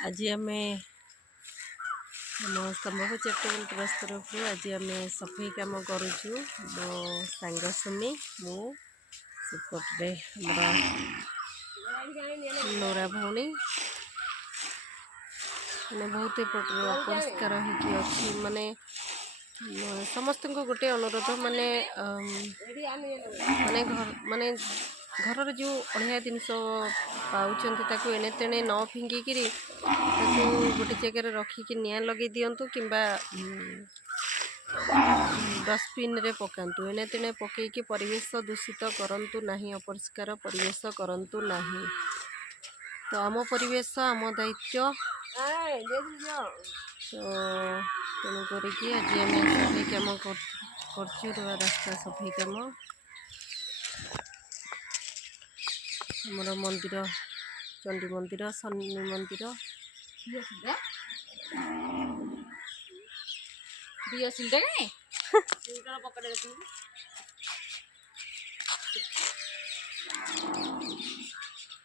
आज आम संभव चैरिटेबल ट्रस्ट तरफ आज आम सफाई कम करुचु मो सांग सुमी मुपटे नोरा भौणी मैंने बहुत अपरिष्कार अच्छी माने समस्त को गोटे अनुरोध माने माने घर माने घर जो अड़िया जिनस पाँच एने तेने न फिंगिक गोटे जगह रखिकी निआं लगे दिंतु कि डस्टबिन रे पकातु एने तेने पकईकी परिवेश दूषित करूँ ना अपरिष्कार परिवेश करूँ ना तो आम परिवेश आम दायित्व तो तेणुक आज आम सफाई कम कर रास्ता सफाई कम आमर मंदिर चंडी मंदिर शनि मंदिर